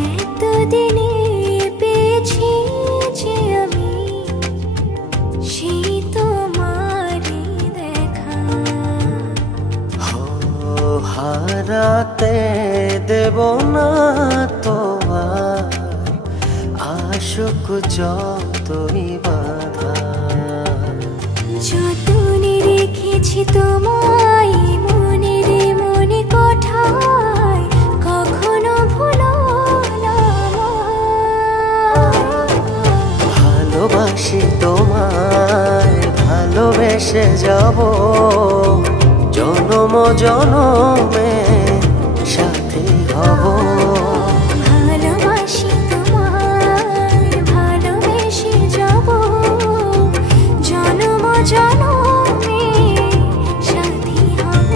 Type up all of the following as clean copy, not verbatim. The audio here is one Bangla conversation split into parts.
এতদিনে পেয়েছি যে আমি সেই তোমারই দেখা। হারাতে দেব না তোমার আশুক যতই বাধা। যতনে রেখেছি তোমায় মনের মনে কোঠায়, কখনো ভুলো না। ভালোবাসি তোমায়, ভালোবেসে যাব জনম জনমে সাথী হব। ভালোবাসি তোমায়, ভালোবেসে যাব জনম জনমে সাথী হব।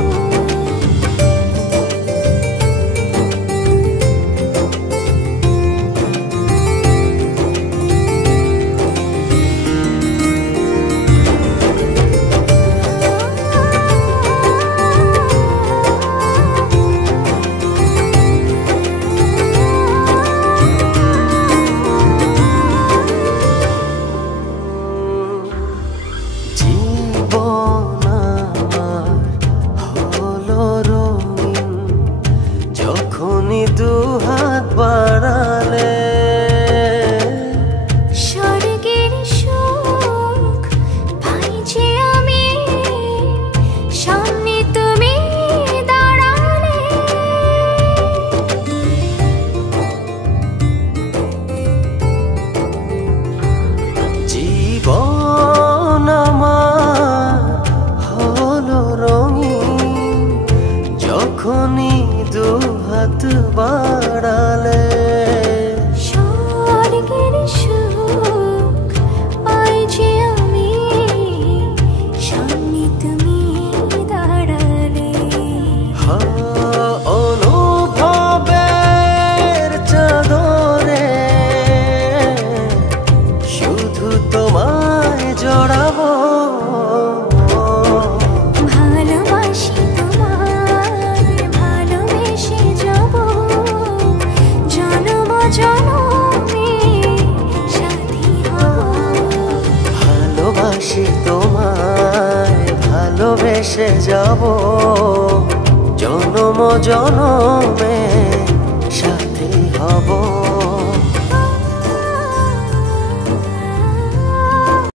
জীবন আমার হলো রঙিন যখনই দুহাত বাড়ালে। স্বর্গের সুখ পাই যে আমি সামনে তুমি দাঁড়ালে। জীবন আমার হলো রঙিন যখনই দুহাত বাড়ালে। স্বর্গের সুখ পাই যে আমি সামনে তুমি দাঁড়ালে। অনুভবের চাদরে শুধু তোমায় জড়াবো। ভালোবাসি তোমায়, ভালোবেসে যাব জনম জনমে সাথী হব। ভালোবাসি তোমায়, ভালোবেসে যাব জনম জনমে সাথী হব।